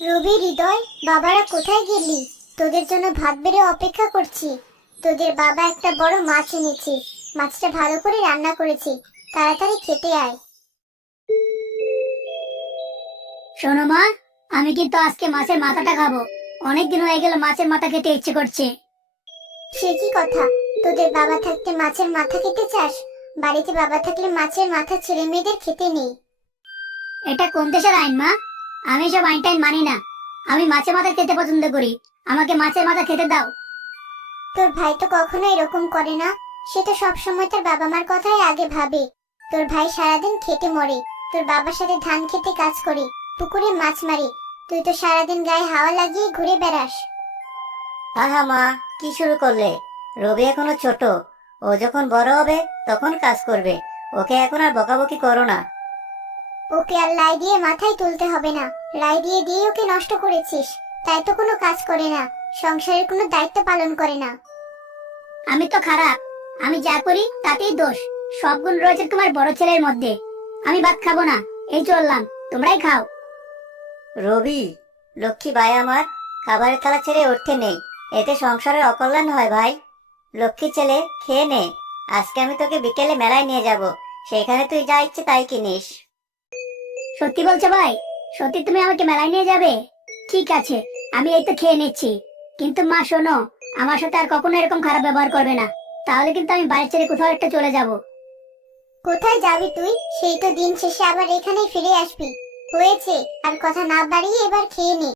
রবি, হৃদয়, বাবারা কোথায় গেলি? তোদের জন্য ভাত বেড়ে অপেক্ষা করছি। তোদের বাবা একটা বড় মাছ এনেছে। মাছটা ভালো করে রান্না করেছে। তাড়াতাড়ি খেতে আয়। শোনো মা, আমি কিন্তু আজকে মাছের মাথাটা খাবো। অনেকদিন হয়ে গেল মাছের মাথা খেতে ইচ্ছে করছে। সে কি কথা? তোদের বাবা থাকতে মাছের মাথা খেতে চাস? বাড়িতে বাবা থাকলে মাছের মাথা ছেলে মেয়েদের খেতে নেই। এটা কোন দেশের আইন মা? আমি সব আইন টাইন মানি না। আমি মাছের মাথা খেতে পছন্দ করি। আমাকে মাছের মাথা খেতে দাও। তোর ভাই তো কখনো এরকম করে না। সে তো সব সময় তার বাবা মার কথাই আগে ভাবে। তোর ভাই সারাদিন খেটে মরে। তোর বাবার সাথে ধান খেতে কাজ করে, পুকুরে মাছ মারে। তুই তো সারাদিন গায়ে হাওয়া লাগিয়ে ঘুরে বেড়াস। আহা মা, কি শুরু করলে? রবি এখনো ছোট। ও যখন বড় হবে তখন কাজ করবে। ওকে এখন আর বকাবকি করো না। ওকে আর লাই দিয়ে মাথায় তুলতে হবে না। লাই দিয়ে দিয়ে ওকে নষ্ট করেছিস। তাই তো কোনো কাজ করে না, সংসারের কোনো দায়িত্ব পালন করে না। আমি তো খারাপ। আমি যা করি তাতেই দোষ। সব গুণ রয়েছে তোমার বড় ছেলের মধ্যে। আমি ভাত খাবো না, এই চললাম। তোমরাই খাও। রবি, লক্ষ্মী ভাই আমার, খাবারের থালা ছেড়ে উঠতে নেই। এতে সংসারের অকল্যাণ হয় ভাই। লক্ষ্মী ছেলে, খেয়ে নে। আজকে আমি তোকে বিকেলে মেলায় নিয়ে যাব। সেখানে তুই যা ইচ্ছে তাই কিনিস। সত্যি বলছো ভাই? সত্যি তুমি আমাকে মেলায় নিয়ে যাবে? ঠিক আছে, আমি এই তো খেয়ে নিচ্ছি। কিন্তু মা শোনো, আমার সাথে আর কখনো এরকম খারাপ ব্যবহার করবে না। তাহলে কিন্তু আমি বাড়ি ছেড়ে কোথাও একটা চলে যাব। কোথায় যাবি তুই? সেই তো দিন শেষে আবার এখানেই ফিরে আসবি। হয়েছে, আর কথা না বাড়িয়ে এবার খেয়ে নে।